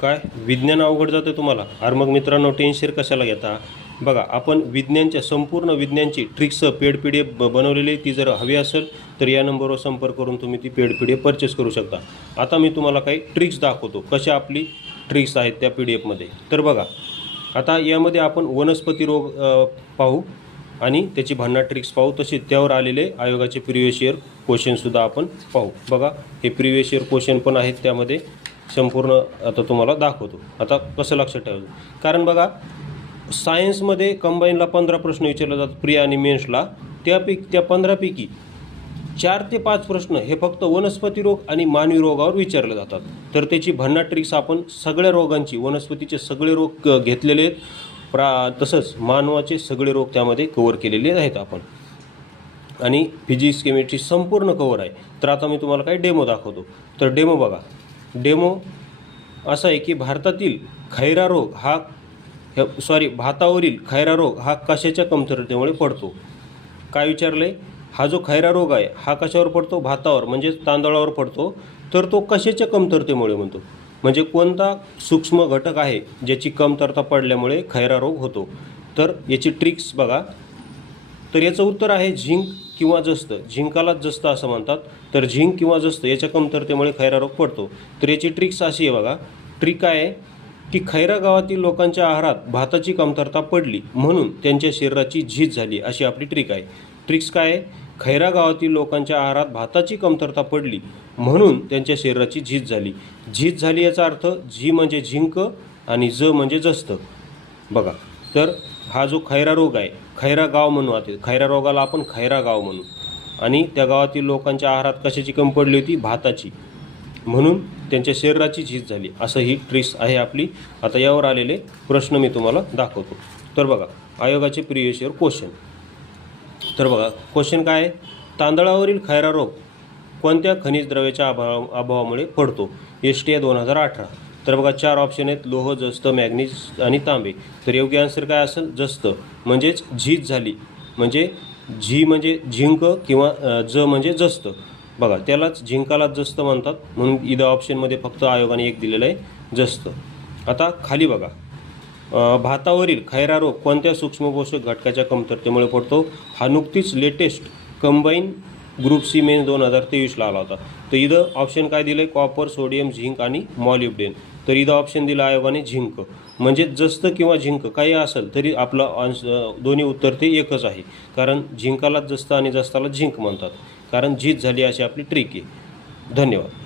काय विज्ञान अवघड जातं तुम्हाला? अरे मग मित्रांनो टेन्शन कशाला घेता? बघा आपण विज्ञानच्या संपूर्ण विज्ञानची tricks paid P D F बनवलेली, ती जर हवी असेल तर या नंबरवर संपर्क करून तुम्ही ती paid P D F purchase करू शकता. आता मी तुम्हाला काही ट्रिक्स दाखवतो कशा आपली ट्रिक्स आहेत त्या पी डी एफमध्ये. तर बघा आता यामध्ये आपण वनस्पती रोग पाहू आणि त्याची भन्नाट ट्रिक्स पाहू, तसेच त्यावर आलेले आयोगाचे प्रिवियस इयर क्वेश्चनसुद्धा आपण पाहू. बघा हे प्रिवियस इयर क्वेश्चन पण आहेत त्यामध्ये संपूर्ण. आता तुम्हाला दाखवतो. आता कसं लक्षात ठेवायचं, कारण बघा सायन्समध्ये कंबाईनला 15 प्रश्न विचारले जातात प्री आणि मेन्सला. त्या 15पैकी 4 ते 5 प्रश्न हे फक्त वनस्पती रोग आणि मानवी रोगावर विचारले जातात. तर त्याची भन्नाट ट्रिक्स आपण सगळ्या रोगांची, वनस्पतीचे सगळे रोग घेतलेले आहेत, तसंच मानवाचे सगळे रोग त्यामध्ये कवर केलेले आहेत आपण. आणि फिजिक्स केमिस्ट्री संपूर्ण कवर आहे. तर आता मी तुम्हाला काही डेमो दाखवतो. तर डेमो बघा. डेमो असा आहे की भारतातील खैरा रोग हा भातावरील खैरा रोग हा कशाच्या कमतरतेमुळे पडतो? काय विचारलं आहे? हा जो खैरा रोग आहे हा कशावर पडतो? भातावर म्हणजेच तांदळावर पडतो. तर तो कशाच्या कमतरतेमुळे म्हणतो, म्हणजे कोणता सूक्ष्म घटक आहे ज्याची कमतरता पडल्यामुळे खैरा रोग होतो? तर याची ट्रिक्स बघा. तर याचं उत्तर आहे झिंक किंवा जस्त. झिंकालाच जस्त असं म्हणतात. तर झिंक किंवा जस्त याच्या कमतरतेमुळे खैरा रोग पडतो. तर याची ट्रिक्स अशी आहे बघा. ट्रिक आहे की खैरा गावातील लोकांच्या आहारात भाताची कमतरता पडली म्हणून त्यांच्या शरीराची झीज झाली, अशी आपली ट्रिक आहे. ट्रिक्स काय आहे? खैरा गावातील लोकांच्या आहारात भाताची कमतरता पडली म्हणून त्यांच्या शरीराची झीज झाली. झीज झाली याचा अर्थ झी म्हणजे झिंक आणि ज म्हणजे जस्त. बघा तर हा जो खैरा रोग आहे, खैरा गाव म्हणू, आता खैरा रोगाला आपण खैरा गाव म्हणू, आणि त्या गावातील लोकांच्या आहारात कशाची कमी पडली होती? भाताची, म्हणून त्यांच्या शरीराची झीज झाली. असं ही ट्रिक्स आहे आपली. आता यावर आलेले प्रश्न मी तुम्हाला दाखवतो. तर बघा आयोगाचे प्रिवियस इयर क्वेश्चन. तर बघा क्वेश्चन काय आहे? तांदळावरील खैरा रोग कोणत्या खनिज द्रव्याच्या अभावामुळे पडतो? STI 2018. तर बघा 4 ऑप्शन आहेत: लोह, जस्त, मॅग्नीज आणि तांबे. तर योग्य आन्सर काय असेल? जस्त, म्हणजेच झीज झाली, म्हणजे झी म्हणजे झिंक किंवा ज म्हणजे जस्त. बघा त्यालाच झिंकालाच जस्त म्हणतात, म्हणून इथं ऑप्शनमध्ये फक्त आयोगाने एक दिलेलं आहे, जस्त. आता खाली बघा, भातावरील खैरा रोग कोणत्या सूक्ष्म पोषक घटकाच्या कमतरतेमुळे पडतो? हा नुकतीच latest combine group C mains 2023ला आला होता. तर इथं ऑप्शन काय दिलं आहे? कॉपर, सोडियम, झिंक आणि मॉलिब्डेन. तर इथं ऑप्शन दिला आयोगाने झिंक, म्हणजे जस्त किंवा झिंक काही असेल तरी आपलं दोन्ही उत्तर ते एकच आहे, कारण झिंकालाच जस्त आणि जस्ताला झिंक म्हणतात, कारण झीज झाली अशी आपली ट्रिक आहे. धन्यवाद.